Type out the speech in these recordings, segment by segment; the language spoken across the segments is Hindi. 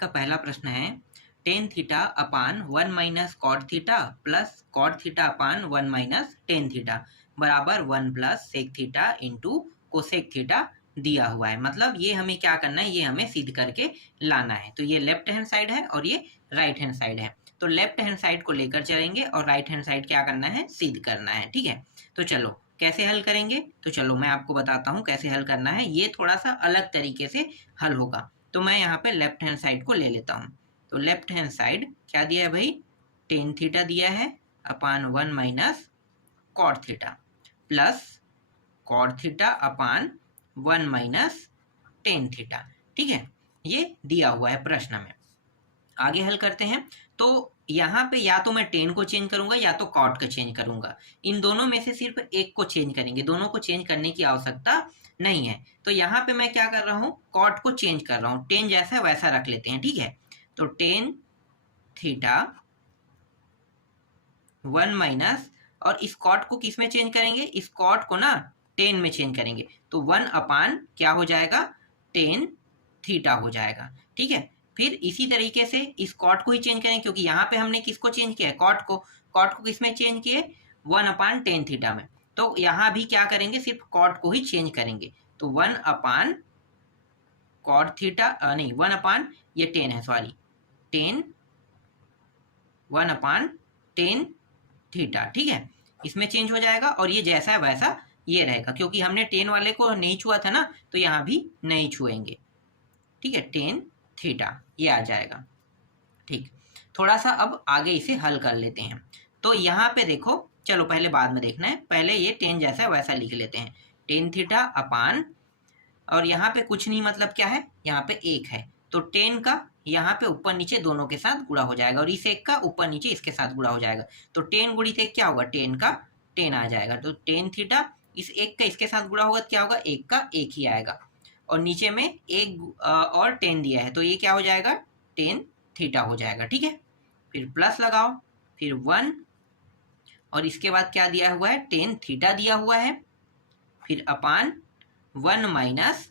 का पहला प्रश्न है tan theta upon 1 minus cot theta plus cot theta upon 1 minus tan theta बराबर 1 plus sec theta into cosec theta दिया हुआ है। मतलब ये हमें क्या करना है, ये हमें सिद्ध करके लाना है। तो ये लेफ्ट हैंड साइड है और ये राइट हैंड साइड है। तो लेफ्ट हैंड साइड को लेकर चलेंगे और राइट हैंड साइड क्या करना है, सिद्ध करना है। ठीक है, तो चलो कैसे हल करेंगे, तो चलो मैं आपको बताता हूँ कैसे हल करना है। ये थोड़ा सा अलग तरीके से हल होगा। तो मैं यहाँ पे लेफ्ट हैंड साइड को ले लेता हूँ। तो लेफ्ट हैंड साइड क्या दिया है भाई, टेन थीटा दिया है upon 1 minus cot theta plus cot theta upon 1 minus tan theta. ठीक है, ये दिया हुआ है प्रश्न में। आगे हल करते हैं। तो यहाँ पे या तो मैं टेन को चेंज करूंगा या तो कॉट को चेंज करूंगा। इन दोनों में से सिर्फ एक को चेंज करेंगे, दोनों को चेंज करने की आवश्यकता नहीं है। तो यहाँ पे मैं क्या कर रहा हूँ, कॉट को चेंज कर रहा हूँ। टेन जैसा है वैसा रख लेते हैं। ठीक है, तो टेन थीटा 1 माइनस, और इस कॉट को किस में चेंज करेंगे, इस कॉट को ना टेन में चेंज करेंगे। तो 1 अपान क्या हो जाएगा, टेन थीटा हो जाएगा। ठीक है, फिर इसी तरीके से इस कॉट को ही चेंज करेंगे, क्योंकि यहाँ पे हमने किसको चेंज किया है, कॉट को। कॉट को किस में चेंज किए, 1 अपान टेन थीटा में। तो यहाँ भी क्या करेंगे, सिर्फ कॉट को ही चेंज करेंगे। तो 1 अपान कॉट थीटा, नहीं 1 अपान ये टेन है, सॉरी, टेन 1 अपान टेन थीटा। ठीक है, इसमें चेंज हो जाएगा और ये जैसा है वैसा ये रहेगा, क्योंकि हमने टेन वाले को नहीं छुआ था ना, तो यहाँ भी नहीं छुएंगे। ठीक है, टेन थीटा ये आ जाएगा। ठीक, थोड़ा सा अब आगे इसे हल कर लेते हैं। तो यहाँ पे देखो, चलो पहले बाद में देखना है, पहले ये टेन जैसा है वैसा लिख लेते हैं। टेन थीटा अपान, और यहाँ पे कुछ नहीं, मतलब क्या है, यहाँ पे एक है, तो टेन का यहाँ पे ऊपर नीचे दोनों के साथ गुणा हो जाएगा, और इस एक का ऊपर नीचे इसके साथ गुणा हो जाएगा। तो टेन गुणित एक क्या होगा, टेन का टेन आ जाएगा। तो टेन थीटा, इस एक का इसके साथ गुणा होगा, क्या होगा, एक का एक ही आएगा, और नीचे में एक और टेन दिया है, तो ये क्या हो जाएगा, टेन थीटा हो जाएगा। ठीक है, फिर प्लस लगाओ, फिर 1, और इसके बाद क्या दिया हुआ है, टेन थीटा दिया हुआ है, फिर अपान 1 माइनस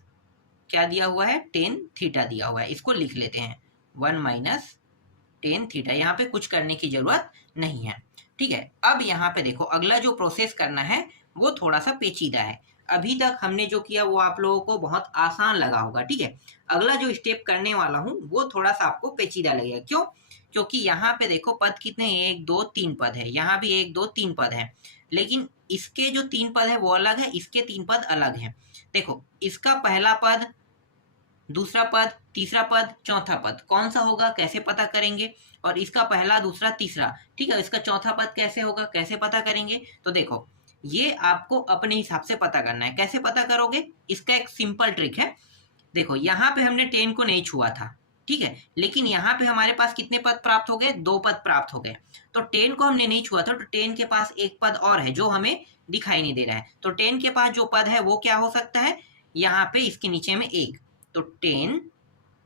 क्या दिया हुआ है, टेन थीटा दिया हुआ है। इसको लिख लेते हैं 1 माइनस टेन थीटा, यहाँ पे कुछ करने की जरूरत नहीं है। ठीक है, अब यहाँ पे देखो, अगला जो प्रोसेस करना है वो थोड़ा सा पेचीदा है। अभी तक हमने जो किया वो आप लोगों को बहुत आसान लगा होगा। ठीक है, अगला जो स्टेप करने वाला हूँ वो थोड़ा सा आपको पेचीदा लगेगा। क्यों, क्योंकि यहाँ पे देखो पद कितने, 1 2 3 पद है, यहाँ भी 1 2 3 पद है, लेकिन इसके जो 3 पद है वो अलग है, इसके 3 पद अलग हैं। देखो, इसका पहला पद, दूसरा पद, तीसरा पद, चौथा पद कौन सा होगा, कैसे पता करेंगे, और इसका पहला, दूसरा, तीसरा, ठीक है, इसका चौथा पद कैसे होगा, कैसे पता करेंगे। तो देखो, ये आपको अपने हिसाब से पता करना है। कैसे पता करोगे, इसका एक सिंपल ट्रिक है। देखो, यहाँ पे हमने टेन को नहीं छुआ था, ठीक है, लेकिन यहाँ पे हमारे पास कितने पद प्राप्त हो गए, 2 पद प्राप्त हो गए। तो टेन को हमने नहीं छुआ था, तो टेन के पास एक पद और है जो हमें दिखाई नहीं दे रहा है। तो टेन के पास जो पद है वो क्या हो सकता है, यहाँ पे इसके नीचे में एक, तो टेन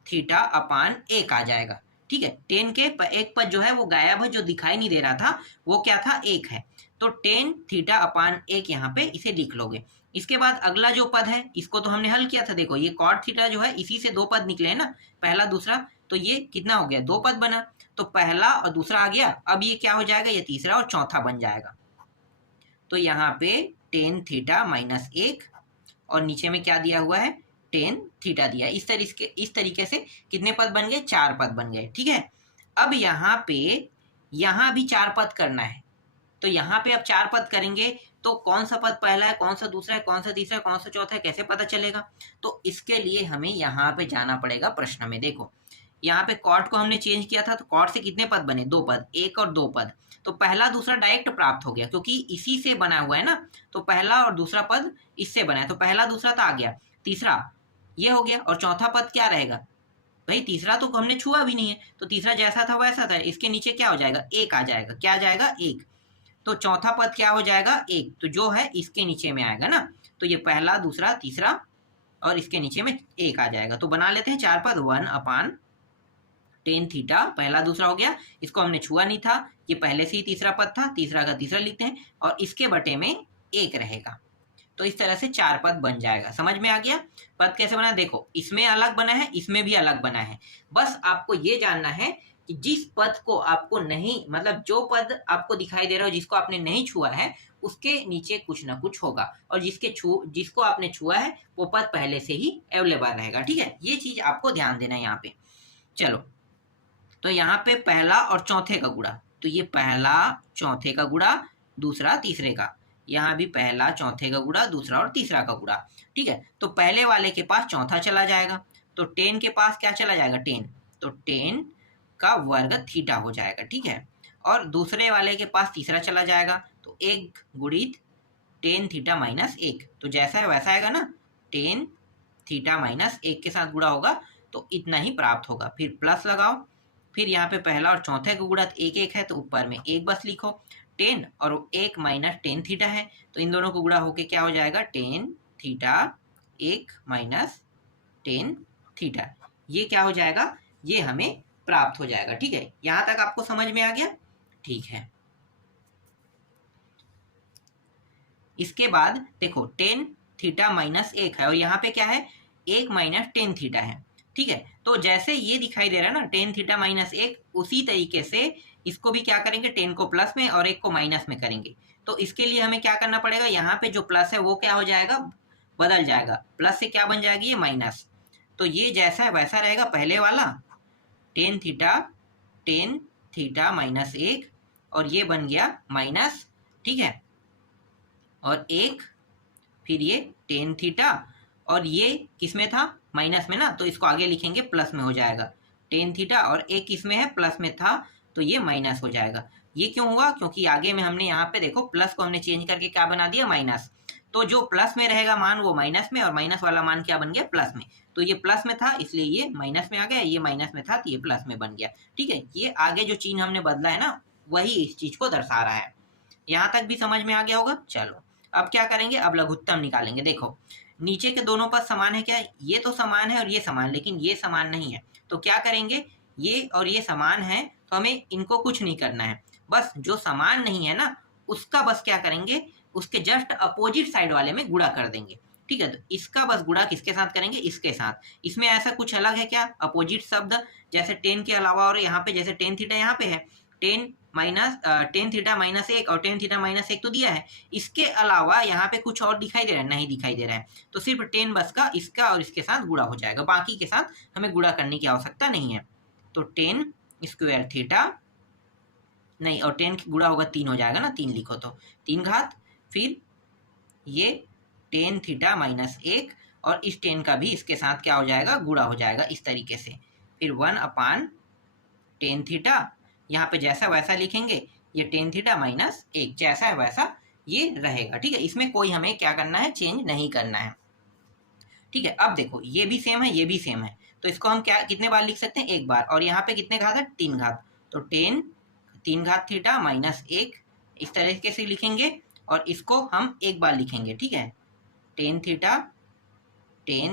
थीटा अपान एक आ जाएगा। ठीक है, टेन के एक पद जो है वो गायब है, जो दिखाई नहीं दे रहा था वो क्या था, एक है। तो टेन थीटा अपान एक यहाँ पे इसे लिख लोगे। इसके बाद अगला जो पद है इसको तो हमने हल किया था। देखो, ये कॉट थीटा जो है इसी से 2 पद निकले हैं ना, पहला दूसरा, तो ये कितना हो गया, 2 पद बना। तो पहला और दूसरा आ गया, अब ये क्या हो जाएगा, ये तीसरा और चौथा बन जाएगा। तो यहाँ पे टेन थीटा माइनस एक, और नीचे में क्या दिया हुआ है, टेन थीटा दिया। इस तरीके से कितने पद बन गए, 4 पद बन गए। ठीक है, अब यहाँ पे यहाँ भी 4 पद करना है। तो यहाँ पे अब 4 पद करेंगे, तो कौन सा पद पहला है, कौन सा दूसरा है, कौन सा तीसरा है, कौन सा चौथा है, कैसे पता चलेगा। तो इसके लिए हमें यहाँ पे जाना पड़ेगा प्रश्न में। देखो, यहाँ पे कॉट को हमने चेंज किया था, तो कॉट से कितने पद बने, 2 पद, एक और 2 पद। तो पहला दूसरा डायरेक्ट प्राप्त हो गया, क्योंकि इसी से बना हुआ है ना, तो पहला और दूसरा पद इससे बना है, तो पहला दूसरा तो आ गया, तीसरा ये हो गया, और चौथा पद क्या रहेगा भाई, तीसरा तो हमने छुआ भी नहीं है, तो तीसरा जैसा था वैसा था, इसके नीचे क्या हो जाएगा, एक आ जाएगा। क्या आ जाएगा, एक। तो चौथा पद क्या हो जाएगा, एक, तो जो है इसके नीचे में आएगा ना, तो ये पहला, दूसरा, तीसरा, और इसके नीचे में एक आ जाएगा। तो बना लेते हैं 4 पद, 1 अपान टेन थीटा, पहला दूसरा हो गया, इसको हमने छुआ नहीं था, ये पहले से ही तीसरा पद था, तीसरा का तीसरा लिखते हैं, और इसके बटे में एक रहेगा। तो इस तरह से 4 पद बन जाएगा। समझ में आ गया? पद कैसे बना, देखो इसमें अलग बना है, इसमें भी अलग बना है। बस आपको ये जानना है कि जिस पद को आपको नहीं, मतलब जो पद आपको दिखाई दे रहा हो जिसको आपने नहीं छुआ है, उसके नीचे कुछ ना कुछ होगा, और जिसको आपने छुआ है वो पद पहले से ही अवेलेबल रहेगा। ठीक है, ये चीज आपको ध्यान देना है यहाँ पे। चलो, तो यहाँ पे पहला और चौथे का गुणा, तो ये पहला चौथे का गुणा, दूसरा तीसरे का, यहाँ भी पहला चौथे का गुणा, दूसरा और तीसरा का गुणा। ठीक है, तो पहले वाले के पास चौथा चला जाएगा, तो 10 के पास क्या चला जाएगा, 10, तो 10 का वर्ग थीटा हो जाएगा। ठीक है, और दूसरे वाले के पास तीसरा चला जाएगा, तो 1 गुणित 10 थीटा माइनस 1, तो जैसा है वैसा आएगा ना, 10 थीटा माइनस 1 के साथ गुणा होगा तो इतना ही प्राप्त होगा। फिर प्लस लगाओ, फिर यहाँ पे पहला और चौथे का गुणा 1 है, तो ऊपर में 1 बस लिखो। 10 और 1 माइनस 10 थीटा है, तो इन दोनों को गुणा होके क्या हो जाएगा, 10 थीटा 1 माइनस 10 थीटा, ये क्या हो जाएगा, ये हमें प्राप्त हो जाएगा। ठीक है, यहाँ तक आपको समझ में आ गया? ठीक है, इसके बाद देखो 10 थीटा माइनस 1 है, और यहाँ पे क्या है, 1 माइनस 10 थीटा है। ठीक है, तो जैसे ये दिखाई दे रहा है ना 10 थीटा माइनस 1, उसी तरीके से इसको भी क्या करेंगे, 10 को प्लस में और 1 को माइनस में करेंगे। तो इसके लिए हमें क्या करना पड़ेगा, यहाँ पे जो प्लस है वो क्या हो जाएगा, बदल जाएगा, प्लस से क्या बन जाएगी, ये माइनस। तो ये जैसा है वैसा रहेगा, पहले वाला 10 थीटा माइनस 1, और ये बन गया माइनस। ठीक है, और 1, फिर ये 10 थीटा, और ये किस में था, माइनस में ना, तो इसको आगे लिखेंगे प्लस में हो जाएगा 10 थीटा, और 1 किस में है, प्लस में था, तो ये माइनस हो जाएगा। ये क्यों हुआ, क्योंकि आगे में हमने यहाँ पे देखो प्लस को हमने चेंज करके क्या बना दिया, माइनस। तो जो प्लस में रहेगा मान वो माइनस में, और माइनस वाला मान क्या बन गया, प्लस में। तो ये प्लस में था इसलिए ये माइनस में आ गया, ये माइनस में था तो ये प्लस में बन गया। ठीक है, ये आगे जो चिन्ह हमने बदला है ना, वही इस चीज को दर्शा रहा है। यहाँ तक भी समझ में आ गया होगा। चलो, अब क्या करेंगे, अब लघुत्तम निकालेंगे। देखो नीचे के दोनों पद समान है क्या, ये तो समान है और ये समान, लेकिन ये समान नहीं है, तो क्या करेंगे, ये और ये समान है तो हमें इनको कुछ नहीं करना है, बस जो समान नहीं है ना उसका बस क्या करेंगे, उसके जस्ट अपोजिट साइड वाले में गुणा कर देंगे। ठीक है, तो इसका बस गुणा किसके साथ करेंगे, इसके साथ। इसमें ऐसा कुछ अलग है क्या, अपोजिट शब्द, जैसे 10 के अलावा, और यहाँ पे जैसे 10 थीटा यहाँ पे है, 10 थीटा माइनस 1 और 10 थीटा माइनस 1 तो दिया है, इसके अलावा यहाँ पे कुछ और दिखाई दे रहा है, नहीं दिखाई दे रहा है, तो सिर्फ 10 बस का इसका और इसके साथ गुणा हो जाएगा, बाकी के साथ हमें गुणा करने की आवश्यकता नहीं है। तो 10 स्क्वायर थीटा नहीं, और 10 गुणा होगा 3 हो जाएगा ना, 3 लिखो तो 3 घात, फिर ये 10 थीटा माइनस 1, और इस 10 का भी इसके साथ क्या हो जाएगा, गुणा हो जाएगा इस तरीके से। फिर 1/10 थीटा, यहाँ पे जैसा वैसा लिखेंगे, ये 10 थीटा माइनस 1 जैसा है वैसा ये रहेगा। ठीक है, इसमें कोई हमें क्या करना है, चेंज नहीं करना है। ठीक है, अब देखो ये भी सेम है, ये भी सेम है, तो इसको हम क्या कितने बार लिख सकते हैं, एक बार, और यहाँ पे कितने घात है, 3 घात, तो 3 घात थीटा माइनस 1 इस तरीके से लिखेंगे, और इसको हम एक बार लिखेंगे। ठीक है, 10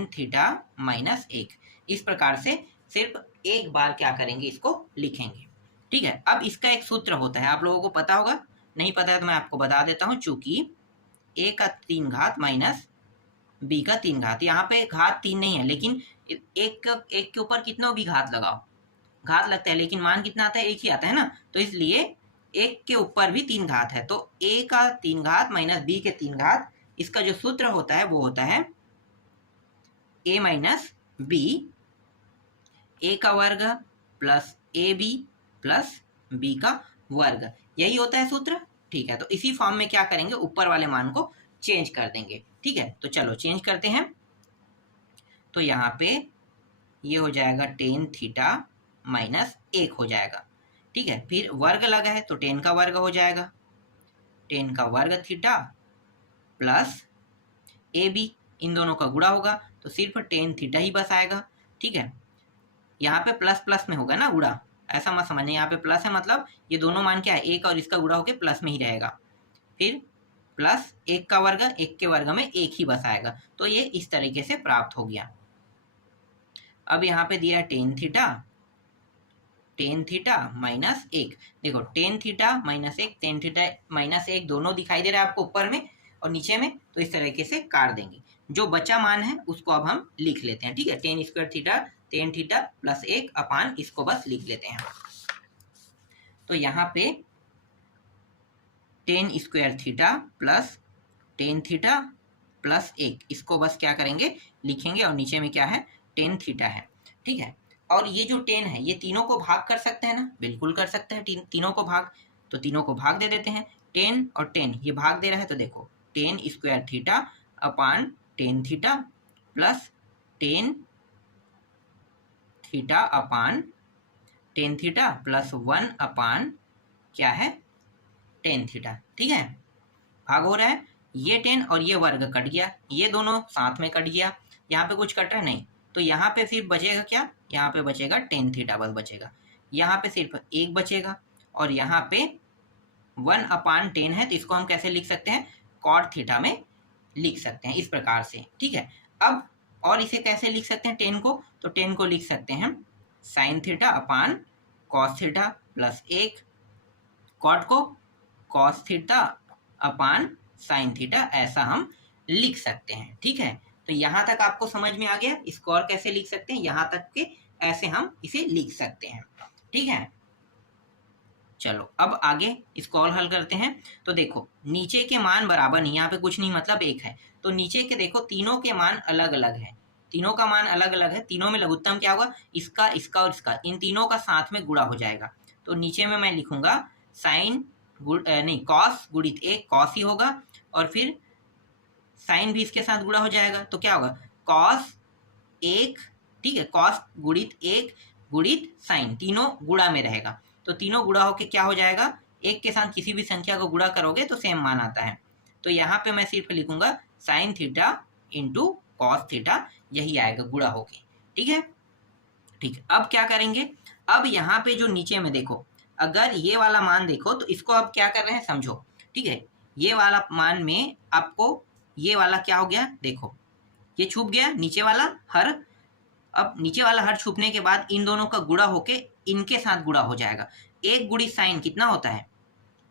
थीटा माइनस 1, इस प्रकार से सिर्फ एक बार क्या करेंगे, इसको लिखेंगे। ठीक है, अब इसका एक सूत्र होता है, आप लोगों को पता होगा, नहीं पता है तो मैं आपको बता देता हूँ। चूंकि a का 3 घात माइनस b का 3 घात, यहाँ पे घात 3 नहीं है, लेकिन एक के ऊपर कितना भी घात लगाओ, घात लगता है, लेकिन मान कितना आता है, एक ही आता है ना, तो इसलिए एक के ऊपर भी 3 घात है, तो a का 3 घात माइनस b के 3 घात, इसका जो सूत्र होता है वो होता है a माइनस b, a का वर्ग प्लस ab प्लस b का वर्ग, यही होता है सूत्र। ठीक है, तो इसी फॉर्म में क्या करेंगे, ऊपर वाले मान को चेंज कर देंगे। ठीक है, तो चलो चेंज करते हैं, तो यहाँ पे ये हो जाएगा 10 थीटा माइनस 1 हो जाएगा। ठीक है, फिर वर्ग लगा है तो 10 का वर्ग हो जाएगा, 10 का वर्ग थीटा प्लस ab, इन दोनों का गुणा होगा तो सिर्फ 10 थीटा ही बस आएगा। ठीक है, यहाँ पे प्लस प्लस में होगा ना गुणा, ऐसा मत समझना, यहाँ पे प्लस है मतलब ये दोनों मान क्या है, एक और इसका गुणा होके प्लस में ही रहेगा, फिर प्लस 1 का वर्ग, 1 के वर्ग में 1 ही बस आएगा, तो ये इस तरीके से प्राप्त हो गया। अब यहाँ पे दिया 10 थीटा माइनस 1, देखो 10 थीटा माइनस 1, 10 थीटा माइनस 1 दोनों दिखाई दे रहा है आपको ऊपर में, और नीचे में तो इस तरीके से काट देंगे। जो बचा मान है उसको अब हम लिख लेते हैं, ठीक है। Ten square theta tan theta plus 1 अपान इसको बस लिख लेते हैं। तो यहाँ पे ten square theta plus tan theta plus 1, इसको बस क्या करेंगे लिखेंगे, और नीचे में क्या है टेन थीटा है, ठीक है। और ये जो टेन है ये तीनों को भाग कर सकते हैं ना, बिल्कुल कर सकते हैं, तीनों को भाग, तो तीनों को भाग दे देते हैं। टेन और टेन ये भाग दे रहा है, तो देखो ten square theta upon tan theta plus ten theta अपान टेन थीटा प्लस 1 अपान क्या है टेन थीटा, ठीक है। भाग हो रहा है, ये टेन और ये वर्ग कट गया, ये दोनों साथ में कट गया, यहाँ पे कुछ कट रहा नहीं, तो यहाँ पे सिर्फ बचेगा क्या, यहाँ पे बचेगा टेन थीटा बस बचेगा, यहाँ पे सिर्फ एक बचेगा, और यहाँ पे 1 अपान टेन है, तो इसको हम कैसे लिख सकते हैं कॉट थीटा में लिख सकते हैं इस प्रकार से, ठीक है। अब और इसे कैसे लिख सकते हैं टेन को, तो टेन को लिख सकते हैं sine theta upon cos theta plus 1, cot को cos theta upon sine theta, ऐसा हम लिख सकते हैं, ठीक है। तो यहाँ तक आपको समझ में आ गया इसको और कैसे लिख सकते हैं, यहाँ तक के ऐसे हम इसे लिख सकते हैं, ठीक है। चलो अब आगे इसको और हल करते हैं। तो देखो नीचे के मान बराबर नहीं, यहाँ पे कुछ नहीं मतलब एक है, तो नीचे के देखो तीनों के मान अलग अलग है, तीनों का मान अलग अलग है, तीनों में लघुत्तम क्या होगा इसका इसका और इसका, इन तीनों का साथ में गुणा हो जाएगा। तो नीचे में मैं लिखूंगा साइन नहीं कॉस गुणित एक कॉस ही होगा, और फिर साइन भी इसके साथ गुणा हो जाएगा, तो क्या होगा कॉस एक, ठीक है, कॉस गुणित एक गुणित साइन, तीनों गुणा में रहेगा, तो तीनों गुणा होके क्या हो जाएगा, एक के साथ किसी भी संख्या को गुणा करोगे तो सेम मान आता है। तो यहाँ पे मैं सिर्फ लिखूंगा sine theta into cos theta, यही आएगा गुणा होके, ठीक है। ठीक है, अब क्या करेंगे, अब यहाँ पे जो नीचे में देखो अगर ये वाला मान देखो, तो इसको अब क्या कर रहे हैं समझो, ठीक है। ये वाला मान में आपको ये वाला क्या हो गया, देखो ये छुप गया नीचे वाला हर, अब नीचे वाला हर छुपने के बाद इन दोनों का गुणा होके इनके साथ गुणा हो जाएगा। एक गुणित साइन कितना होता है,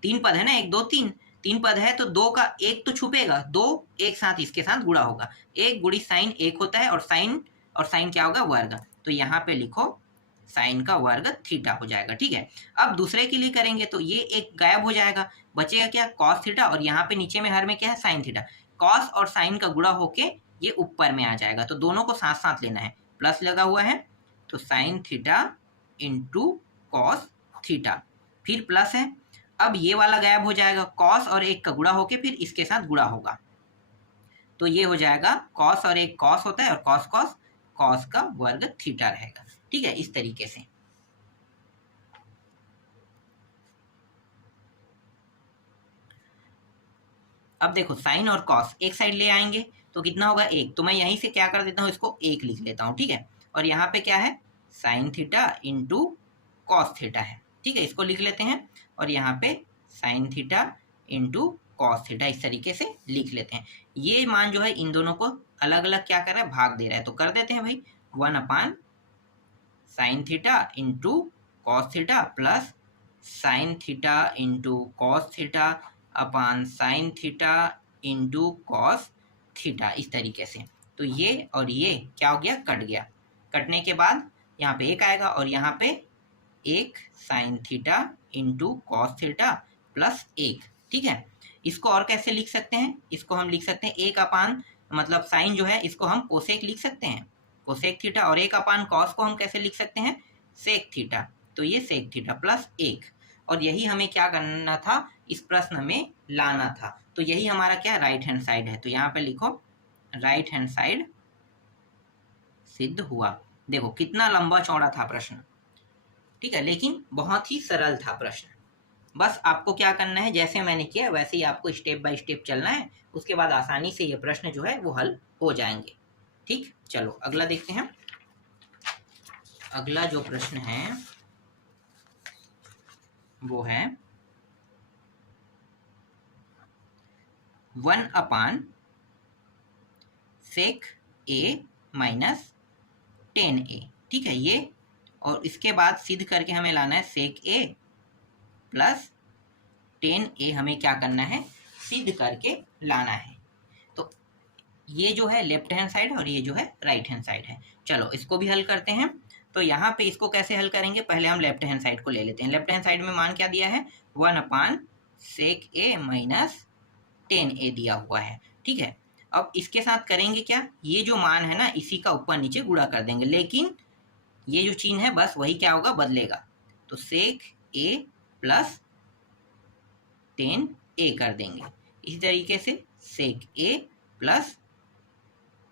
तीन पद है ना, एक दो तीन, तीन पद है तो दो का एक तो छुपेगा, दो एक साथ इसके साथ गुणा होगा, एक गुणित साइन एक होता है, और साइन क्या होगा वर्ग, तो यहाँ पे लिखो साइन का वर्ग थीटा हो जाएगा, ठीक है। अब दूसरे के लिए करेंगे तो ये एक गायब हो जाएगा, बचेगा क्या कॉस थीटा, और यहाँ पे नीचे में हर में क्या है साइन थीटा, कॉस और साइन का गुणा होके ये ऊपर में आ जाएगा, तो दोनों को साथ साथ लेना है, प्लस लगा हुआ है तो sine theta into cos theta, फिर प्लस है, अब ये वाला गायब हो जाएगा, कॉस और एक का गुणा होके फिर इसके साथ गुणा होगा, तो ये हो जाएगा कॉस और एक कॉस होता है, और कॉस कॉस कॉस का वर्ग थीटा रहेगा, ठीक है, इस तरीके से। अब देखो साइन और कॉस एक साइड ले आएंगे तो कितना होगा एक, तो मैं यहीं से क्या कर देता हूँ इसको एक लिख लेता हूँ, ठीक है। और यहाँ पे क्या है sine theta into cos theta है, ठीक है, इसको लिख लेते हैं, और यहाँ पे sine theta into cos theta इस तरीके से लिख लेते हैं। ये मान जो है इन दोनों को अलग अलग क्या कर रहा है भाग दे रहा है, तो कर देते हैं भाई 1 अपान sine theta into cos theta plus sine theta into cos theta upon sine theta into cos theta, इस तरीके से। तो ये और ये क्या हो गया कट गया, कटने के बाद यहाँ पे एक आएगा, और यहाँ पे एक sine theta into cos theta plus एक, ठीक है। इसको और कैसे लिख सकते हैं, इसको हम लिख सकते हैं एक अपान मतलब साइन जो है इसको हम कोसेक लिख सकते हैं, कोसेक थीटा, और एक अपान कॉस को हम कैसे लिख सकते हैं सेक थीटा, तो ये सेक थीटा प्लस एक, और यही हमें क्या करना था इस प्रश्न में लाना था, तो यही हमारा क्या राइट हैंड साइड है, तो यहाँ पे लिखो राइट हैंड साइड सिद्ध हुआ। देखो कितना लंबा चौड़ा था प्रश्न, ठीक है, लेकिन बहुत ही सरल था प्रश्न। बस आपको क्या करना है जैसे मैंने किया वैसे ही आपको स्टेप बाय स्टेप चलना है, उसके बाद आसानी से ये प्रश्न जो है वो हल हो जाएंगे, ठीक। चलो अगला देखते हैं। अगला जो प्रश्न है वो है 1 अपान सेक ए माइनस 10a, ठीक है ये, और इसके बाद सिद्ध करके हमें लाना है सेक ए प्लस 10a, हमें क्या करना है सिद्ध करके लाना है। तो ये जो है लेफ्ट हैंड साइड और ये जो है राइट हैंड साइड है। चलो इसको भी हल करते हैं। तो यहाँ पे इसको कैसे हल करेंगे, पहले हम लेफ्ट हैंड साइड को ले लेते हैं। लेफ्ट हैंड साइड में मान क्या दिया है, 1/sec a माइनस 10a दिया हुआ है। ठीक है, अब इसके साथ करेंगे क्या, ये जो मान है ना इसी का ऊपर नीचे गुणा कर देंगे, लेकिन ये जो चिन्ह है बस वही क्या होगा, बदलेगा। तो sec a प्लस 10a कर देंगे। इसी तरीके से sec a प्लस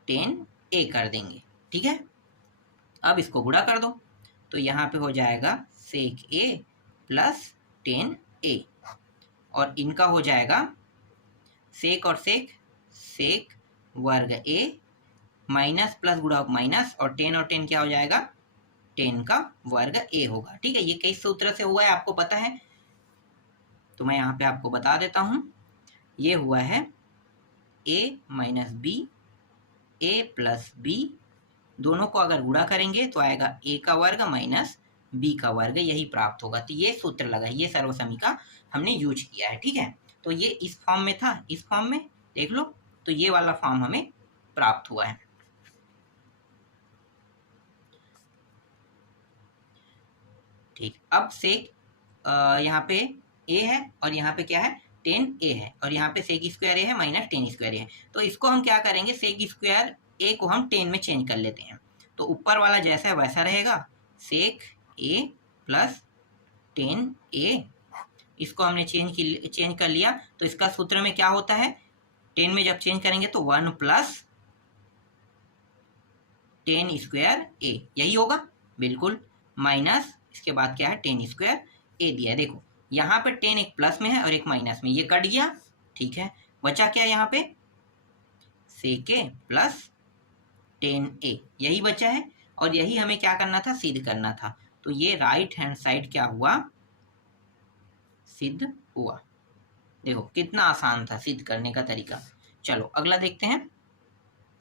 10a कर देंगे। ठीक है, अब इसको गुणा कर दो, तो यहाँ पे हो जाएगा sec a प्लस 10a, और इनका हो जाएगा sec और sec वर्ग a माइनस प्लस गुणा माइनस, और 10 क्या हो जाएगा, 10 का वर्ग a होगा। ठीक है, ये किस सूत्र से हुआ है आपको पता है, तो मैं यहाँ पे आपको बता देता हूँ। ये हुआ है a minus b, a plus b, दोनों को अगर गुणा करेंगे तो आएगा a का वर्ग माइनस b का वर्ग, यही प्राप्त होगा। तो ये सूत्र लगा, ये सर्वसमीका हमने यूज किया है। ठीक है, तो ये इस फॉर्म में था, इस फॉर्म में देख लो, तो ये वाला फॉर्म हमें प्राप्त हुआ है। ठीक, अब सेक यहाँ पे a है और यहाँ पे क्या है, 10a है, और यहाँ पे सेक स्क्वायर a है माइनस 10 स्क्वायर a है। तो इसको हम क्या करेंगे, सेक स्क्वायर a को हम 10 में चेंज कर लेते हैं। तो ऊपर वाला जैसा है वैसा रहेगा, सेक a प्लस 10a, इसको हमने चेंज कर लिया। तो इसका सूत्र में क्या होता है, 10 में जब चेंज करेंगे तो 1 प्लस 10 स्क्वायर a, यही होगा बिल्कुल, माइनस इसके बाद क्या है, 10 स्क्वायर a दिया है। देखो यहाँ पे 10 एक प्लस में है और एक माइनस में, ये कट गया। ठीक है, बचा क्या यहाँ पे, sec a प्लस 10a, यही बचा है, और यही हमें क्या करना था, सिद्ध करना था। तो ये राइट हैंड साइड क्या हुआ, सिद्ध हुआ। देखो कितना आसान था सिद्ध करने का तरीका। चलो अगला देखते हैं।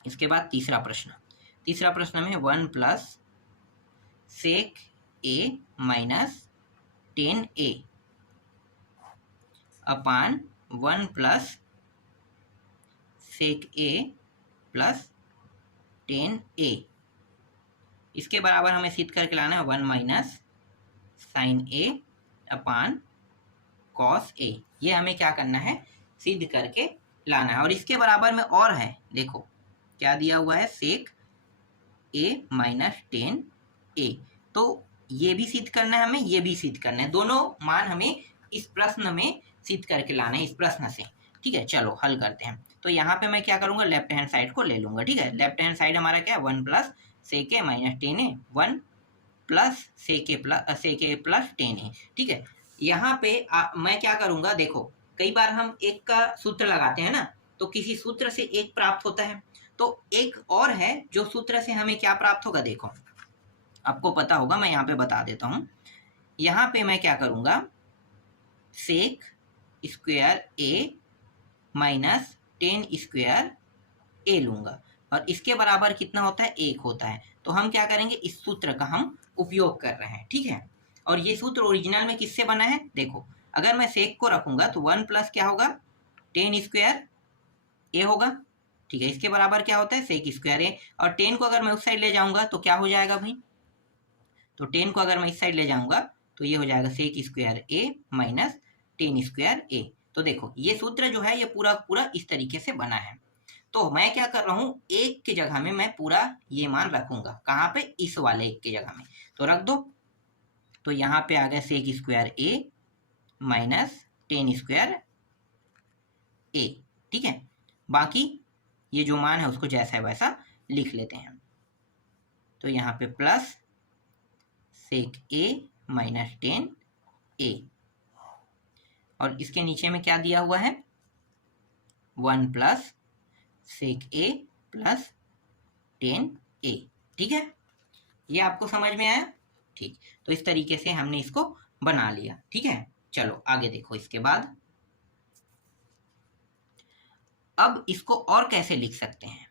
इसके बाद तीसरा प्रश्न में 1 plus sec a minus 10a upon 1 plus sec a plus 10a, इसके बराबर हमें सिद्ध करके लाना है 1 minus sine a upon cos a। ये हमें क्या करना है, सिद्ध करके लाना है। और इसके बराबर में और है, देखो क्या दिया हुआ है, sec a माइनस 10a। तो ये भी सिद्ध करना है हमें, ये भी सिद्ध करना है, दोनों मान हमें इस प्रश्न में सिद्ध करके लाना है, इस प्रश्न से। ठीक है, चलो हल करते हैं। तो यहाँ पे मैं क्या करूँगा, लेफ्ट हैंड साइड को ले लूँगा। ठीक है, लेफ्ट हैंड साइड हमारा क्या है, 1 plus sec a minus 10a, 1 plus sec a plus 10a। ठीक है, यहाँ पे मैं क्या करूँगा, देखो कई बार हम एक का सूत्र लगाते हैं ना, तो किसी सूत्र से एक प्राप्त होता है, तो एक और है जो सूत्र से हमें क्या प्राप्त होगा, देखो आपको पता होगा, मैं यहाँ पे बता देता हूँ। यहाँ पे मैं क्या करूँगा, sec square a minus 10 square a लूँगा, और इसके बराबर कितना होता है, 1 होता है। तो हम क्या करेंगे, इस सूत्र का हम उपयोग कर रहे हैं। ठीक है, और ये सूत्र ओरिजिनल में किससे बना है, देखो अगर मैं sec को रखूँगा तो 1 प्लस क्या होगा, 10 स्क्वायर a होगा। ठीक है, इसके बराबर क्या होता है, sec स्क्वायर a, और 10 को अगर मैं उस साइड ले जाऊँगा तो क्या हो जाएगा भाई, तो 10 को अगर मैं इस साइड ले जाऊँगा तो ये हो जाएगा sec square a minus 10 square a। तो देखो ये सूत्र जो है ये पूरा पूरा इस तरीके से बना है। तो मैं क्या कर रहा हूँ, एक की जगह में मैं पूरा ये मान रखूंगा, कहाँ पे, इस वाले एक की जगह में, तो रख दो। तो यहाँ पे आ गया sec square a minus 10 square a। ठीक है, बाकी ये जो मान है उसको जैसा है वैसा लिख लेते हैं। तो यहाँ पे plus sec a minus 10a, और इसके नीचे में क्या दिया हुआ है, 1 plus sec a plus 10a। ठीक है, ये आपको समझ में आया। ठीक, तो इस तरीके से हमने इसको बना लिया। ठीक है, चलो आगे देखो। इसके बाद अब इसको और कैसे लिख सकते हैं,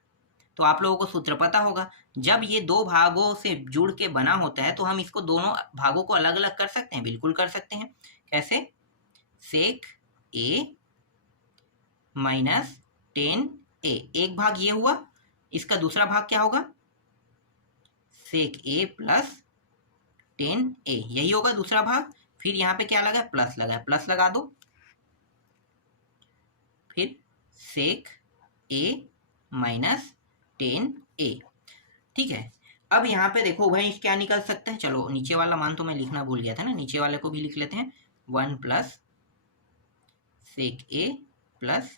तो आप लोगों को सूत्र पता होगा, जब ये दो भागों से जुड़ के बना होता है तो हम इसको दोनों भागों को अलग अलग कर सकते हैं, बिल्कुल कर सकते हैं। कैसे, sec a माइनस टेन ए, एक भाग ये हुआ, इसका दूसरा भाग क्या होगा, सेक ए प्लस टेन ए, यही होगा दूसरा भाग। फिर यहाँ पे क्या लगा है, प्लस लगा है, प्लस लगा दो, फिर सेक ए माइनस टेन ए। ठीक है, अब यहाँ पे देखो भाई क्या निकल सकता है, चलो नीचे वाला मान तो मैं लिखना भूल गया था ना, नीचे वाले को भी लिख लेते हैं, 1 प्लस सेक ए प्लस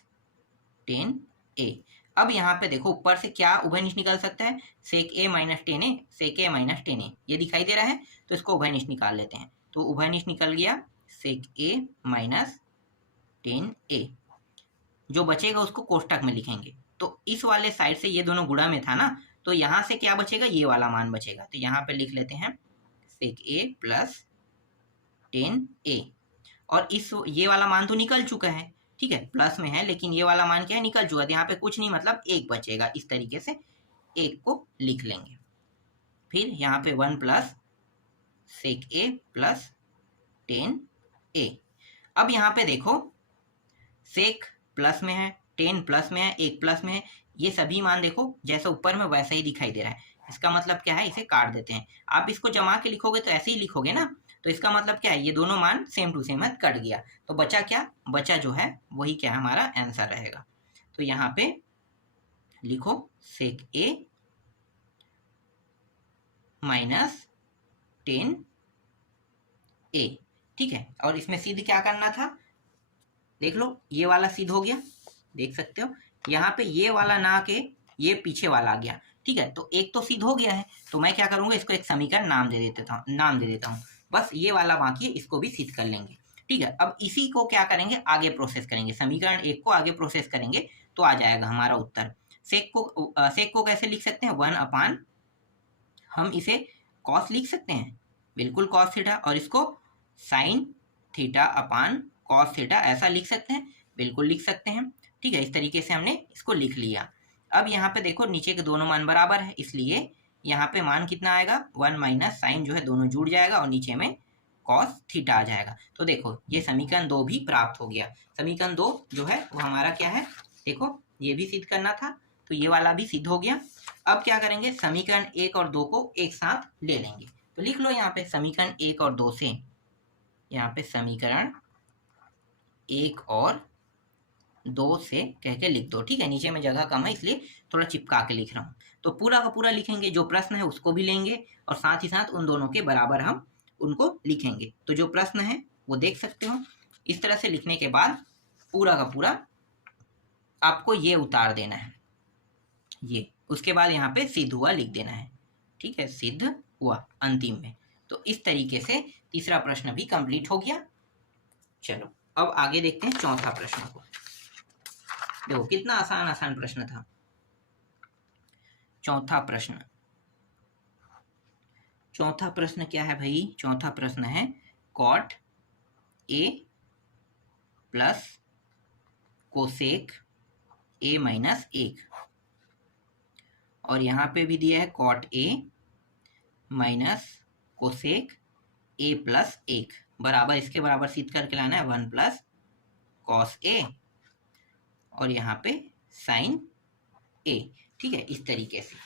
टेन ए। अब यहाँ पे देखो ऊपर से क्या उभयनिष्ठ निकल सकता है, सेक ए माइनस टेन ए, सेक ए माइनस टेन ए, ये दिखाई दे रहा है, तो इसको उभयनिष्ठ निकाल लेते हैं। तो उभयनिष्ठ निकल गया सेक ए माइनस टेन ए, जो बचेगा उसको कोष्टक में लिखेंगे। तो इस वाले साइड से ये दोनों गुणा में था ना, तो यहाँ से क्या बचेगा, ये वाला मान बचेगा, तो यहाँ पे लिख लेते हैं सेक ए प्लस टेन ए। और इस ये वाला मान तो निकल चुका है, ठीक है, प्लस में है, लेकिन ये वाला मान क्या है, निकल चुका है, यहाँ पे कुछ नहीं, मतलब एक बचेगा, इस तरीके से एक को लिख लेंगे। फिर यहाँ पे 1 प्लस सेक ए प्लस टेन ए। अब यहाँ पे देखो सेक प्लस में है, टेन प्लस में है, एक प्लस में है, ये सभी मान देखो जैसा ऊपर में वैसा ही दिखाई दे रहा है। इसका मतलब क्या है, इसे काट देते हैं। आप इसको जमा के लिखोगे तो ऐसे ही लिखोगे ना, तो इसका मतलब क्या है, ये दोनों मान सेम टू सेम है, कट गया, तो बचा क्या, बचा जो है वही क्या है, हमारा आंसर रहेगा। तो यहाँ पे लिखो सेक ए माइनस टेन ए, ठीक है। और इसमें सिद्ध क्या करना था, देख लो, ये वाला सिद्ध हो गया, देख सकते हो यहाँ पे ये वाला ना के ये पीछे वाला आ गया, ठीक है। तो एक तो सिद्ध हो गया है, तो मैं क्या करूंगा, इसको एक समीकरण नाम दे देता हूँ, बस ये वाला बाकी है, इसको भी सिद्ध कर लेंगे, ठीक है। अब इसी को क्या करेंगे, आगे प्रोसेस करेंगे, समीकरण एक को आगे प्रोसेस करेंगे, तो आ जाएगा हमारा उत्तर। सेक को कैसे लिख सकते हैं, 1 अपान, हम इसे कॉस लिख सकते हैं, बिल्कुल कॉस थीटा, और इसको sign theta upon cos theta ऐसा लिख सकते हैं, बिल्कुल लिख सकते हैं, ठीक है। इस तरीके से हमने इसको लिख लिया। अब यहाँ पे देखो नीचे के दोनों मान बराबर है, इसलिए यहाँ पे मान कितना आएगा, 1 माइनस साइन जो है दोनों जुड़ जाएगा, और नीचे में कॉस थीटा आ जाएगा। तो देखो ये समीकरण 2 भी प्राप्त हो गया। समीकरण 2 जो है वो हमारा क्या है, देखो ये भी सिद्ध करना था, तो ये वाला भी सिद्ध हो गया। अब क्या करेंगे, समीकरण 1 और 2 को एक साथ ले लेंगे, तो लिख लो यहाँ पे समीकरण 1 और 2 से, यहाँ पे समीकरण 1 और 2 से कह के लिख दो, ठीक है। नीचे में जगह कम है इसलिए थोड़ा चिपका के लिख रहा हूँ। तो पूरा का पूरा लिखेंगे, जो प्रश्न है उसको भी लेंगे, और साथ ही साथ उन दोनों के बराबर हम उनको लिखेंगे। तो जो प्रश्न है वो देख सकते हो, इस तरह से लिखने के बाद पूरा का पूरा आपको ये उतार देना है, ये, उसके बाद यहाँ पे सिद्ध हुआ लिख देना है, ठीक है, सिद्ध हुआ अंतिम में। तो इस तरीके से तीसरा प्रश्न भी कंप्लीट हो गया। चलो अब आगे देखते हैं चौथा प्रश्न को। देखो कितना आसान प्रश्न था। चौथा प्रश्न क्या है भाई, चौथा प्रश्न है cot A plus cosec A minus 1, और यहाँ पे भी दिया है cot A minus cosec A plus 1 बराबर, इसके बराबर सिद्ध करके लाना है 1 प्लस कॉस ए, और यहाँ पे साइन ए, ठीक है, इस तरीके से।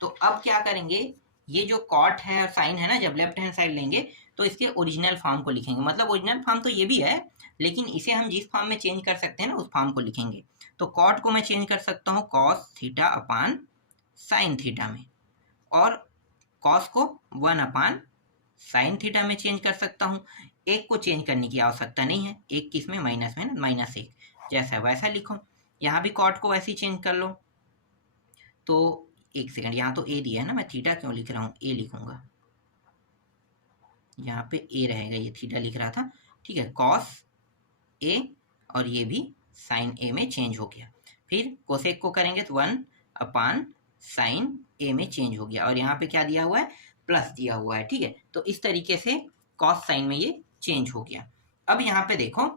तो अब क्या करेंगे, ये जो कॉट है और साइन है ना, जब लेफ्ट हैंड साइड लेंगे तो इसके ओरिजिनल फॉर्म को लिखेंगे, मतलब ओरिजिनल फॉर्म तो ये भी है, लेकिन इसे हम जिस फॉर्म में चेंज कर सकते हैं ना उस फॉर्म को लिखेंगे। तो कॉट को मैं चेंज कर सकता हूँ cos theta upon sine theta में, और कॉस को 1 अपान साइन थीटा में चेंज कर सकता हूँ। एक को चेंज करने की आवश्यकता नहीं है, एक किस में, माइनस में, -1, जैसा वैसा लिखो। यहाँ भी कॉट को वैसे ही चेंज कर लो। तो एक सेकंड, यहाँ तो ए दिया है ना, मैं थीटा क्यों लिख रहा हूँ, ए लिखूंगा, यहाँ पे ए रहेगा, ये थीटा लिख रहा था, ठीक है। कॉस ए, और ये भी साइन ए में चेंज हो गया। फिर कोसेक को करेंगे तो 1 अपान साइन ए में चेंज हो गया, और यहाँ पे क्या दिया हुआ है, प्लस दिया हुआ है, ठीक है। तो इस तरीके से कॉस साइन में ये चेंज हो गया। अब यहाँ पे देखो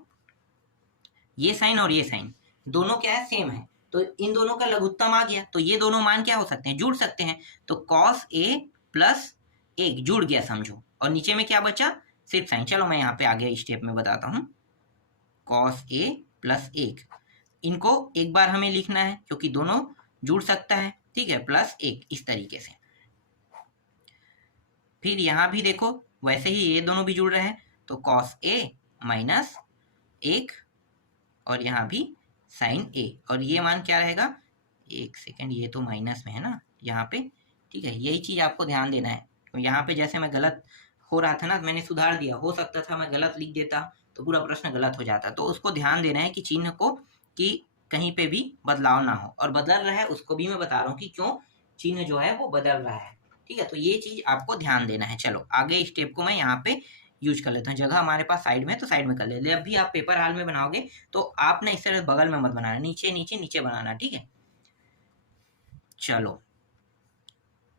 ये साइन और ये साइन दोनों क्या है, सेम है, तो इन दोनों का लघुत्तम आ गया, तो ये दोनों मान क्या हो सकते हैं, जुड़ सकते हैं। तो कॉस ए प्लस 1 जुड़ गया समझो, और नीचे में क्या बचा, सिर्फ साइन। चलो मैं यहाँ पे आगे स्टेप में बताता हूँ, कॉस ए प्लस 1, इनको एक बार हमें लिखना है क्योंकि दोनों जुड़ सकता है, ठीक है, प्लस 1 इस तरीके से। फिर यहाँ भी देखो वैसे ही ये दोनों भी जुड़ रहे हैं, तो कॉस ए माइनस 1 और यहाँ भी साइन ए, और ये मान क्या रहेगा, एक सेकेंड, ये तो माइनस में है ना यहाँ पे, ठीक है, यही चीज़ आपको ध्यान देना है। तो यहाँ पे जैसे मैं गलत हो रहा था ना, मैंने सुधार दिया, हो सकता था मैं गलत लिख देता तो पूरा प्रश्न गलत हो जाता, तो उसको ध्यान देना है कि चिन्ह को, कि कहीं पे भी बदलाव ना हो, और बदल रहा है उसको भी मैं बता रहा हूँ कि क्यों चिन्ह जो है वो बदल रहा है, ठीक है, तो ये चीज़ आपको ध्यान देना है। चलो आगे स्टेप को मैं यहाँ पे यूज कर लेता हूँ, जगह हमारे पास साइड में तो साइड में कर ले। जब भी आप पेपर हाल में बनाओगे तो आप ना इस तरह बगल में मत बनाना, नीचे नीचे नीचे बनाना, ठीक है। चलो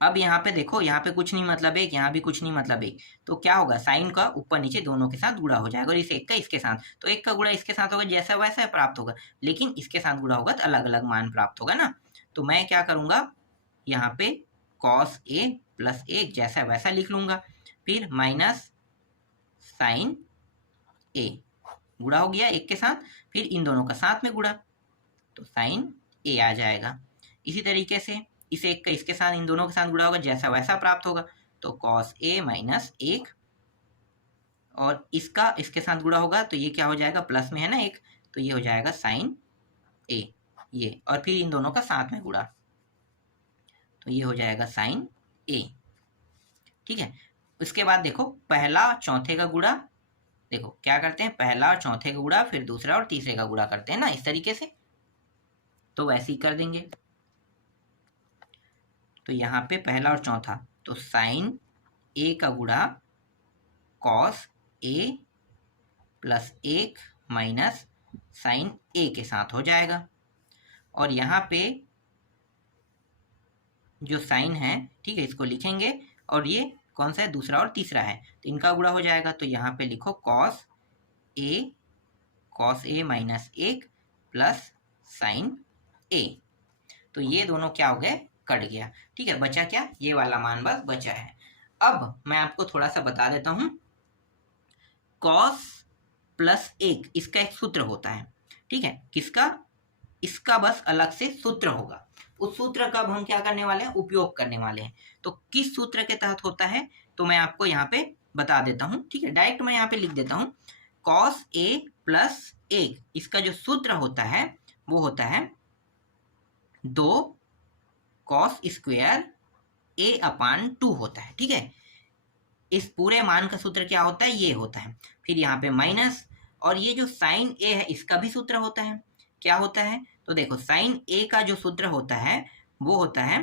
अब यहाँ पे देखो, यहाँ पे कुछ नहीं मतलब एक, यहाँ भी कुछ नहीं मतलब एक, तो क्या होगा, साइन का ऊपर नीचे दोनों के साथ गुणा हो जाएगा, और इस एक का इसके साथ, तो एक का गुणा इसके साथ होगा जैसा वैसा प्राप्त होगा, लेकिन इसके साथ गुणा होगा तो अलग अलग मान प्राप्त होगा ना। तो मैं क्या करूंगा, यहाँ पे कॉस ए प्लस 1 जैसा वैसा लिख लूंगा, फिर माइनस साइन ए, गुणा हो गया एक के साथ, फिर इन दोनों का साथ में गुणा, तो साइन ए आ जाएगा। इसी तरीके से इस एक का इसके साथ, इन दोनों के साथ गुणा होगा जैसा वैसा प्राप्त होगा, तो कॉस ए माइनस 1, और इसका इसके साथ गुणा होगा तो ये क्या हो जाएगा, प्लस में है ना एक, तो ये हो जाएगा साइन ए, ये, और फिर इन दोनों का साथ में गुणा, तो ये हो जाएगा साइन ए, ठीक है। उसके बाद देखो पहला चौथे का गुणा, देखो क्या करते हैं, पहला और चौथे का गुणा, फिर दूसरा और तीसरे का गुणा करते हैं ना इस तरीके से, तो वैसे ही कर देंगे। तो यहाँ पे पहला और चौथा, तो साइन ए का गुणा cos A plus 1 minus sign ए के साथ हो जाएगा, और यहाँ पे जो साइन है, ठीक है, इसको लिखेंगे, और ये कौन सा है, दूसरा और तीसरा है, तो इनका गुणा हो जाएगा, तो यहाँ पे लिखो cos A minus 1 plus sign ए, तो ये दोनों क्या हो गए, कट गया, ठीक है, बचा क्या, ये वाला मान बस बचा है। अब मैं आपको थोड़ा सा बता देता हूं, कॉस प्लस 1 इसका एक सूत्र होता है, ठीक है, किसका, इसका बस अलग से सूत्र होगा, उस सूत्र का अब हम क्या करने वाले हैं, उपयोग करने वाले हैं। तो किस सूत्र के तहत होता है, तो मैं आपको यहाँ पे बता देता हूँ, ठीक है, डायरेक्ट मैं यहाँ पे लिख देता हूँ, कॉस ए प्लस 1 इसका जो सूत्र होता है वो होता है 2 कॉस स्क्वायर ए अपान 2 होता है, ठीक है, इस पूरे मान का सूत्र क्या होता है, ये होता है। फिर यहाँ पे माइनस, और ये जो साइन ए है इसका भी सूत्र होता है, क्या होता है, तो देखो साइन ए का जो सूत्र होता है वो होता है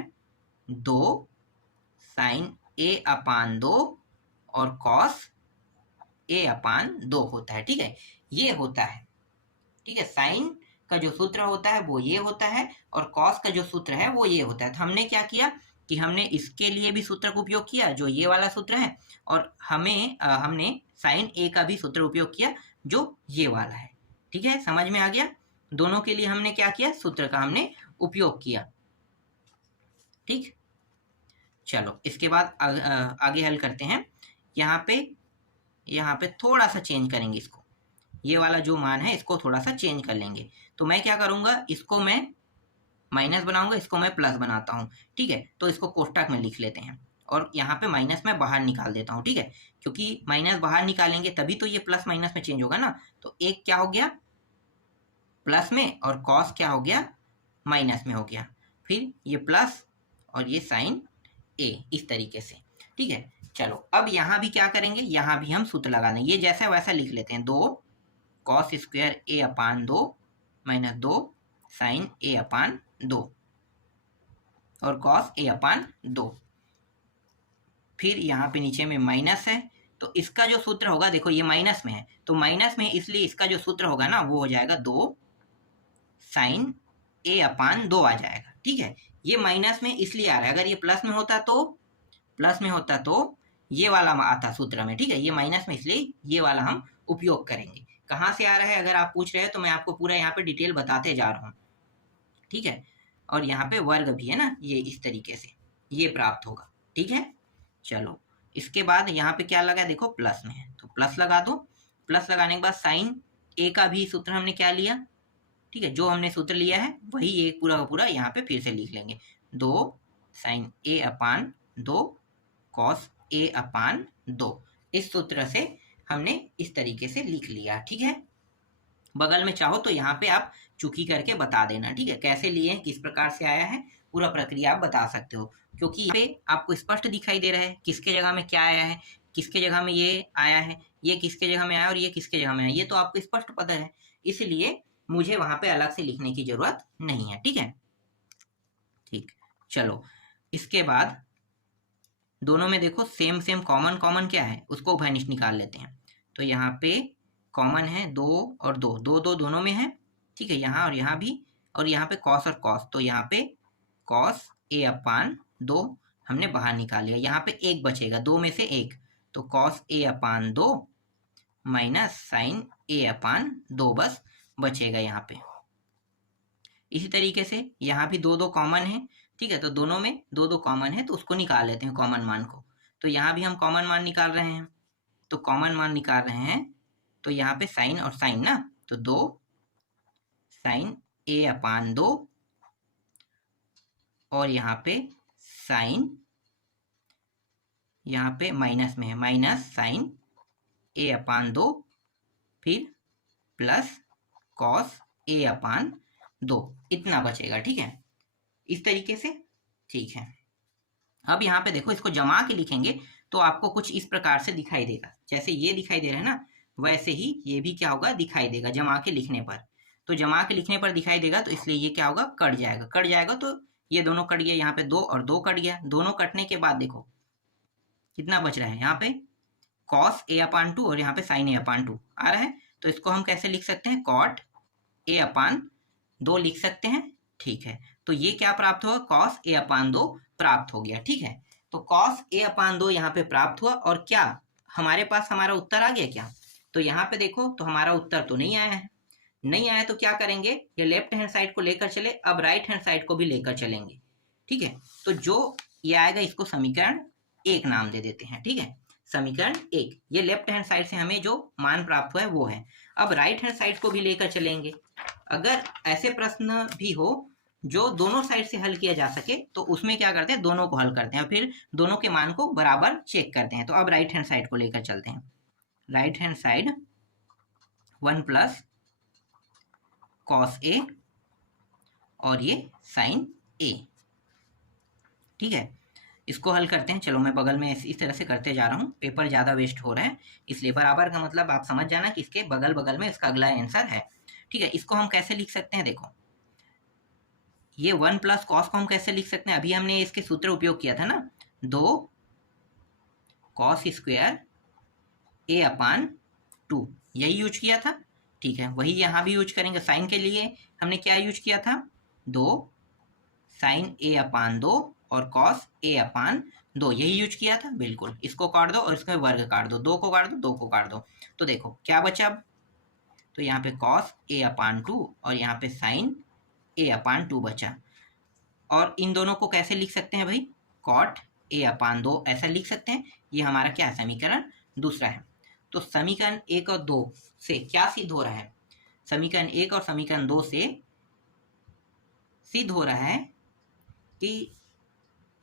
2 साइन ए अपान 2 और कॉस ए अपान 2 होता है, ठीक है, ये होता है, ठीक है, साइन का जो सूत्र होता है वो ये होता है, और कॉस का जो सूत्र है वो ये होता है। तो हमने क्या किया कि हमने इसके लिए भी सूत्र का उपयोग किया जो ये वाला सूत्र है, और हमने साइन ए का भी सूत्र उपयोग किया जो ये वाला है, ठीक है, समझ में आ गया, दोनों के लिए हमने क्या किया, सूत्र का हमने उपयोग किया, ठीक। चलो इसके बाद आगे हल करते हैं। यहाँ पे थोड़ा सा चेंज करेंगे इसको, ये वाला जो मान है इसको थोड़ा सा चेंज कर लेंगे। तो मैं क्या करूँगा, इसको मैं माइनस बनाऊंगा, इसको मैं प्लस बनाता हूँ, ठीक है, तो इसको कोष्टक में लिख लेते हैं, और यहाँ पे माइनस में बाहर निकाल देता हूँ, ठीक है, क्योंकि माइनस बाहर निकालेंगे तभी तो ये प्लस माइनस में चेंज होगा ना। तो एक क्या हो गया प्लस में, और कॉस क्या हो गया माइनस में हो गया, फिर ये प्लस और ये साइन ए, इस तरीके से, ठीक है। चलो अब यहाँ भी क्या करेंगे, यहाँ भी हम सूत्र लगा देंगे, ये जैसा वैसा लिख लेते हैं, 2 कॉस स्क्वायर ए अपान 2 माइनस 2 साइन ए अपान 2 और कॉस ए अपान 2, फिर यहाँ पे नीचे में माइनस है, तो इसका जो सूत्र होगा, देखो ये माइनस में है तो माइनस में, इसलिए इसका जो सूत्र होगा ना वो हो जाएगा 2 साइन ए अपान 2 आ जाएगा, ठीक है, ये माइनस में इसलिए आ रहा है, अगर ये प्लस में होता तो ये वाला आता सूत्र में, ठीक है, ये माइनस में इसलिए ये वाला हम उपयोग करेंगे। कहाँ से आ रहा है अगर आप पूछ रहे हैं तो मैं आपको पूरा यहाँ पे डिटेल बताते जा रहा हूँ, ठीक है, और यहाँ पे वर्ग भी है ना, ये इस तरीके से ये प्राप्त होगा, ठीक है। चलो इसके बाद यहाँ पे क्या लगा, देखो प्लस में है तो प्लस लगा दो, प्लस लगाने के बाद साइन ए का भी सूत्र हमने क्या लिया, ठीक है, जो हमने सूत्र लिया है वही ये पूरा का पूरा यहाँ पे फिर से लिख लेंगे। 2 sin a upon 2 cos a upon 2, इस सूत्र से हमने इस तरीके से लिख लिया। ठीक है, बगल में चाहो तो यहाँ पे आप चुकी करके बता देना। ठीक है, कैसे लिए, किस प्रकार से आया है, पूरा प्रक्रिया आप बता सकते हो, क्योंकि यहाँ पे आपको स्पष्ट दिखाई दे रहा है किसके जगह में क्या आया है, किसके जगह में ये आया है, ये किसके जगह में आया और ये किसके जगह में आया, ये तो आपको स्पष्ट पता है, इसलिए मुझे वहां पे अलग से लिखने की जरूरत नहीं है। ठीक है, ठीक, चलो इसके बाद दोनों में देखो सेम सेम कॉमन कॉमन क्या है, उसको उभयनिष्ठ निकाल लेते हैं। तो यहाँ पे कॉमन है 2 और 2, 2 2 दोनों में है। ठीक है, यहाँ और यहाँ भी, और यहाँ पे कॉस और कॉस, तो यहाँ पे कॉस a अपान 2 हमने बाहर निकाल लिया। यहाँ पे एक बचेगा, 2 में से एक, तो cos a upon 2 minus sine a upon 2 बस बचेगा यहाँ पे। इसी तरीके से यहाँ भी 2 2 कॉमन है। ठीक है, तो दोनों में 2 2 कॉमन है, तो उसको निकाल लेते हैं कॉमन मान को। तो यहाँ भी हम कॉमन मान निकाल रहे हैं, तो कॉमन मान निकाल रहे हैं, तो यहाँ पे साइन और साइन ना, तो 2 साइन a अपान 2 और यहाँ पे साइन, यहाँ पे माइनस में है, माइनस साइन a अपान 2 फिर प्लस कॉस a अपान 2, इतना बचेगा। ठीक है, इस तरीके से। ठीक है, अब यहाँ पे देखो, इसको जमा के लिखेंगे तो आपको कुछ इस प्रकार से दिखाई देगा, जैसे ये दिखाई दे रहा है ना, वैसे ही ये भी क्या होगा, दिखाई देगा जमा के लिखने पर। तो जमा के लिखने पर दिखाई देगा, तो इसलिए ये क्या होगा, कट जाएगा। कट जाएगा तो ये दोनों कट गया, यहाँ पे 2 और 2 कट गया। दोनों कटने के बाद देखो कितना बच रहा है, यहाँ पे कॉस a अपान 2 और यहाँ पे साइन a अपान 2 आ रहा है। तो इसको हम कैसे लिख सकते हैं, कॉट a अपान 2 लिख सकते हैं। ठीक है, तो ये क्या प्राप्त हुआ, कॉस a अपान 2 प्राप्त हो गया। ठीक है, तो कॉस a अपान 2 यहाँ पे प्राप्त हुआ, और क्या हमारे पास हमारा उत्तर आ गया क्या, तो यहाँ पे देखो, तो हमारा उत्तर तो नहीं आया है। नहीं आया तो क्या करेंगे, ये लेफ्ट हैंड साइड को लेकर चले, अब राइट हैंड साइड को भी लेकर चलेंगे। ठीक है, तो जो ये आएगा इसको समीकरण 1 नाम दे देते हैं। ठीक है, समीकरण 1, ये लेफ्ट हैंड साइड से हमें जो मान प्राप्त हुआ है वो है। अब राइट हैंड साइड को भी लेकर चलेंगे। अगर ऐसे प्रश्न भी हो जो दोनों साइड से हल किया जा सके, तो उसमें क्या करते हैं, दोनों को हल करते हैं, फिर दोनों के मान को बराबर चेक करते हैं। तो अब राइट हैंड साइड को लेकर चलते हैं। Right hand side 1 plus cos a और ये साइन a। ठीक है, इसको हल करते हैं। चलो मैं बगल में इस तरह से करते जा रहा हूँ, पेपर ज़्यादा वेस्ट हो रहा है, इसलिए बराबर का मतलब आप समझ जाना कि इसके बगल बगल में इसका अगला आंसर है। ठीक है, इसको हम कैसे लिख सकते हैं, देखो ये 1 प्लस कॉस को हम कैसे लिख सकते हैं, अभी हमने इसके सूत्र उपयोग किया था ना, 2 कॉस स्क्वायर a अपान 2, यही यूज किया था। ठीक है, वही यहाँ भी यूज करेंगे। साइन के लिए हमने क्या यूज किया था, 2 साइन a अपान 2 और कॉस a अपान 2, यही यूज किया था। बिल्कुल, इसको काट दो और इसमें वर्ग काट दो, 2 को काट दो, 2 को काट दो, तो देखो क्या बचा अब, तो यहाँ पे कॉस a अपान 2 और यहाँ पे साइन a अपान 2 बचा। और इन दोनों को कैसे लिख सकते हैं भाई, कॉट a अपान 2 ऐसा लिख सकते हैं। ये हमारा क्या है, समीकरण दूसरा है। तो समीकरण 1 और 2 से क्या सिद्ध हो रहा है, समीकरण 1 और समीकरण 2 से सिद्ध हो रहा है कि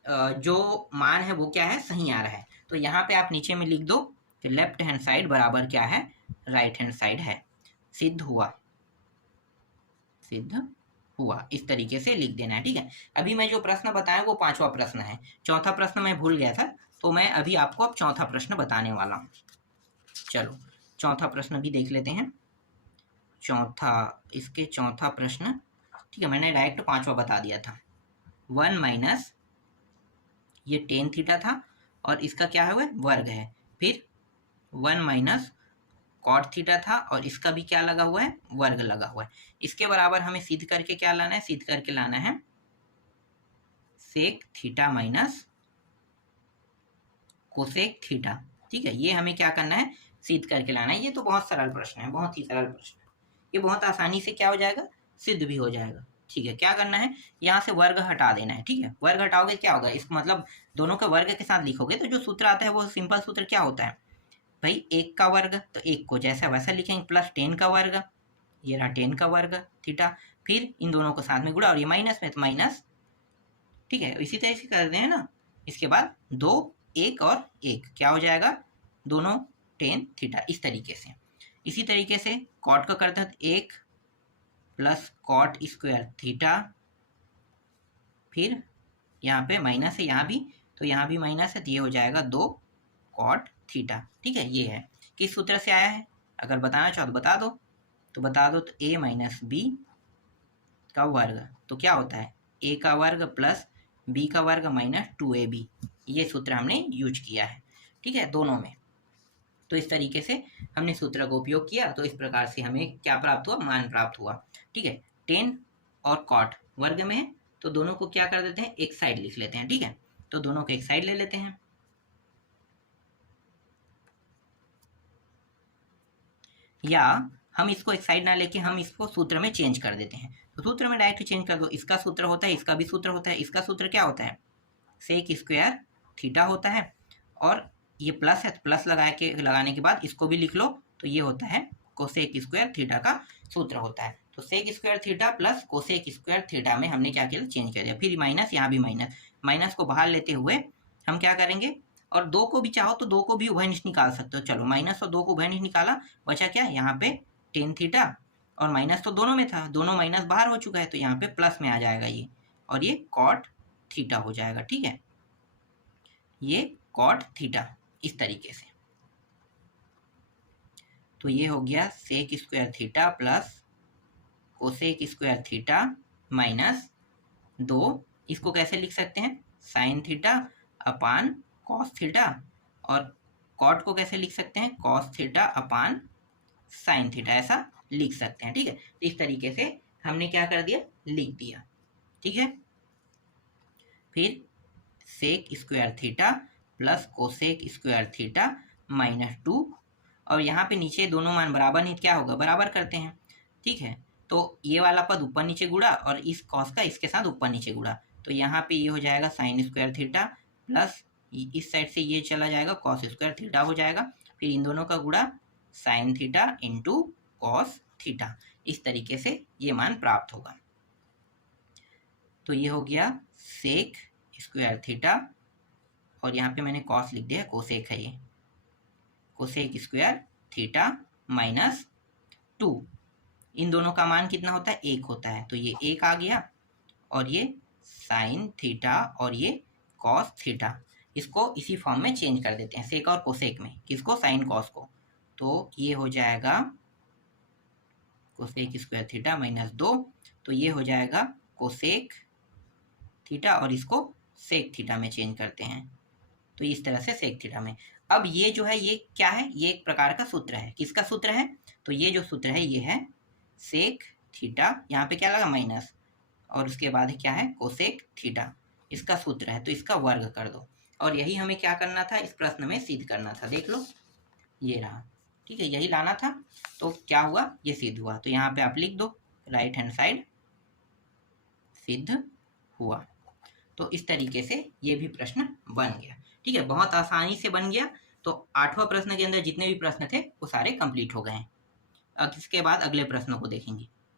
जो मान है वो क्या है, सही आ रहा है। तो यहाँ पे आप नीचे में लिख दो कि लेफ्ट हैंड साइड बराबर क्या है, राइट हैंड साइड है। सिद्ध हुआ, सिद्ध हुआ, इस तरीके से लिख देना है। ठीक है, अभी मैं जो प्रश्न बताया वो 5वां प्रश्न है। चौथा प्रश्न मैं भूल गया था, तो मैं अभी आपको अब चौथा प्रश्न बताने वाला हूँ। चलो चौथा प्रश्न भी देख लेते हैं। चौथा प्रश्न, ठीक है, मैंने डायरेक्ट 5वां बता दिया था। 1 माइनस ये टेन थीटा था और इसका क्या है, वह वर्ग है। फिर 1 माइनस कॉट थीटा था और इसका भी क्या लगा हुआ है, वर्ग लगा हुआ है। इसके बराबर हमें सिद्ध करके क्या लाना है, सिद्ध करके लाना है sec theta minus cosec theta. ठीक है, ये हमें क्या करना है, सिद्ध करके लाना है। ये तो बहुत सरल प्रश्न है, बहुत ही सरल प्रश्न है, ये बहुत आसानी से क्या हो जाएगा, सिद्ध भी हो जाएगा। ठीक है, क्या करना है, यहाँ से वर्ग हटा देना है। ठीक है, वर्ग हटाओगे क्या होगा, इसका मतलब दोनों के वर्ग के साथ लिखोगे तो जो सूत्र आता है वो सिंपल सूत्र क्या होता है भाई, 1 का वर्ग, तो 1 को जैसा वैसा लिखेंगे, प्लस 10 का वर्ग ये रहा 10 का वर्ग थीटा, फिर इन दोनों को साथ में गुणा और ये माइनस में तो माइनस, ठीक है। इसी तरह से कर रहे हैं ना। इसके बाद 2, 1 और 1 क्या हो जाएगा, दोनों 10 थीटा, इस तरीके से। इसी तरीके से कॉट का करते हैं 1 प्लस कॉट स्क्वायर थीटा, फिर यहाँ पे माइनस है यहाँ भी, तो यहाँ भी माइनस है, तो ये हो जाएगा 2 कॉट थीटा, ठीक है। ये है किस सूत्र से आया है, अगर बताना चाहो तो बता दो। तो बता दो, तो a माइनस बी का वर्ग, तो क्या होता है a का वर्ग प्लस b का वर्ग माइनस 2ab, ये सूत्र हमने यूज किया है, ठीक है, दोनों में। तो इस तरीके से हमने सूत्र का उपयोग किया, तो इस प्रकार से हमें क्या प्राप्त हुआ, मान प्राप्त हुआ, ठीक है। 10 और कॉट वर्ग में है, तो दोनों को क्या कर देते हैं, एक साइड लिख लेते हैं, ठीक है। तो दोनों को एक साइड ले लेते हैं, या हम इसको एक साइड ना लेके हम इसको सूत्र में चेंज कर देते हैं। तो सूत्र में डायरेक्ट चेंज कर दो, इसका सूत्र होता है, इसका भी सूत्र होता है। इसका सूत्र क्या होता है, सेक स्क्वायर थीटा होता है, और ये प्लस है तो प्लस लगाने के बाद इसको भी लिख लो, तो ये होता है कोसेक स्क्वायर थीटा का सूत्र होता है। तो sec square theta plus cosec square theta में हमने क्या किया, चेंज कर दिया। फिर माइनस, यहाँ भी माइनस, माइनस को बाहर लेते हुए हम क्या करेंगे, और 2 को भी चाहो तो 2 को भी उभयनिष्ठ निकाल सकते हो। चलो माइनस और 2 को उभयनिष्ठ निकाला, बचा क्या, यहाँ पे 10 थीटा, और माइनस तो दोनों में था, दोनों माइनस बाहर हो चुका है, तो यहाँ पे प्लस में आ जाएगा ये, और ये कॉट थीटा हो जाएगा, ठीक है। ये कॉट थीटा इस तरीके से। तो ये हो गया sec square theta plus cosec square theta minus 2, इसको कैसे लिख सकते हैं, sine theta upon cos theta, और कॉट को कैसे लिख सकते हैं, cos theta upon sine theta, ऐसा लिख सकते हैं, ठीक है। तो इस तरीके से हमने क्या कर दिया, लिख दिया, ठीक है। फिर sec square theta plus cosec square theta minus 2, और यहाँ पे नीचे दोनों मान बराबर नहीं, क्या होगा, बराबर करते हैं, ठीक है। तो ये वाला पद ऊपर नीचे गुणा, और इस कॉस का इसके साथ ऊपर नीचे गुणा, तो यहाँ पे ये हो जाएगा साइन स्क्वायर थीटा प्लस इस साइड से ये चला जाएगा, कॉस स्क्वायर थीटा हो जाएगा, फिर इन दोनों का गुणा sine theta into cos theta, इस तरीके से ये मान प्राप्त होगा। तो ये हो गया सेक स्क्वायर थीटा, और यहाँ पे मैंने कॉस लिख दिया, कोसेक है ये, कोसेक स्क्वायर थीटा माइनस 2, इन दोनों का मान कितना होता है, 1 होता है, तो ये 1 आ गया, और ये साइन थीटा और ये कॉस थीटा, इसको इसी फॉर्म में चेंज कर देते हैं, सेक और कोसेक में, किसको, साइन कॉस को। तो ये हो जाएगा कोसेक स्क्वायर थीटा माइनस 2, तो ये हो जाएगा कोसेक थीटा, और इसको सेक थीटा में चेंज करते हैं, तो इस तरह से सेक थीटा में। अब ये जो है, ये क्या है, ये एक प्रकार का सूत्र है, किसका सूत्र है, तो ये जो सूत्र है ये है सेक थीटा, यहाँ पे क्या लगा, माइनस, और उसके बाद क्या है, कोसेक थीटा, इसका सूत्र है, तो इसका वर्ग कर दो, और यही हमें क्या करना था, इस प्रश्न में सिद्ध करना था, देख लो ये रहा, ठीक है, यही लाना था। तो क्या हुआ, ये सिद्ध हुआ, तो यहाँ पे आप लिख दो राइट हैंड साइड सिद्ध हुआ। तो इस तरीके से ये भी प्रश्न बन गया, ठीक है, बहुत आसानी से बन गया। तो 8वां प्रश्न के अंदर जितने भी प्रश्न थे वो सारे कंप्लीट हो गए हैं। अब इसके बाद अगले प्रश्नों को देखेंगे।